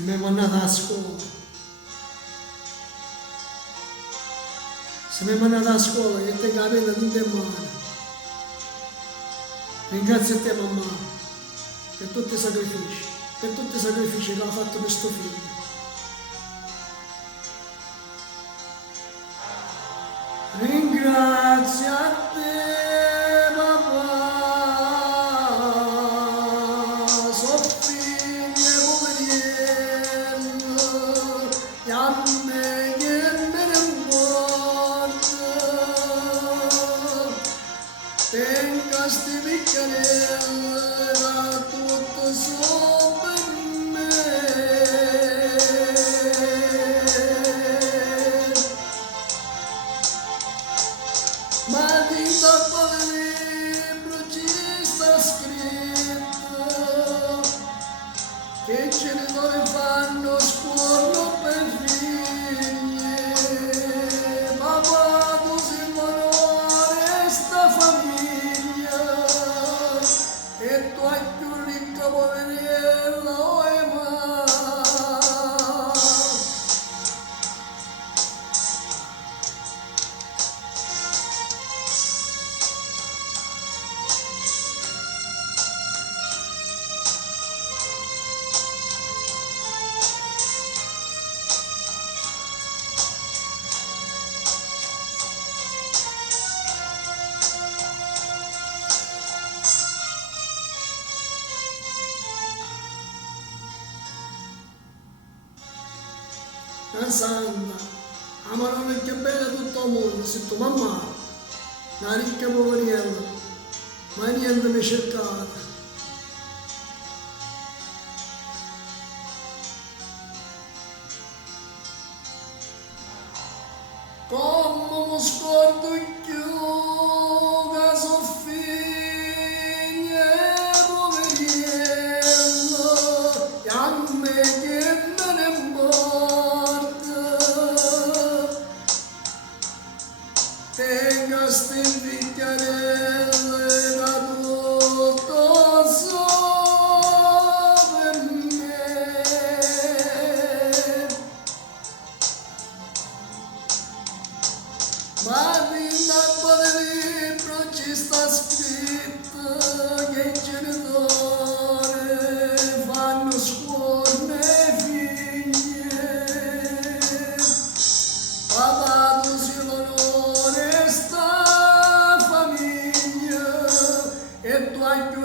se mi mandate a scuola, se mi mandate a scuola che tengo la penna tutta in mano, ringrazio te mamma per tutti i sacrifici, che ha fatto per sto figlio. Ringrazio a te papà, soffrire poveriello, e a me che me ne importa, tengo sti piccarelli, tutto sopra me. Ma di dopo il libro ci sta scritto che i genitori fanno scuola per figli. Papà, tu sei l'onore sta famiglia e tu hai più ricca poverella o è mai. Una santa, la Madonna più bella di tutto il mondo, se tu mamma, una ricca poverella, ma niente mi cercate. Come mi scordo più che soffiglie poverello, e a me che me ne importa, tengo sti piccarelli da tutto sopra me. Ma in acqua del libro ci sta scritto che i genitori fanno scuola ai figli. Papà, tu sei l'onore sta famiglia e tu hai più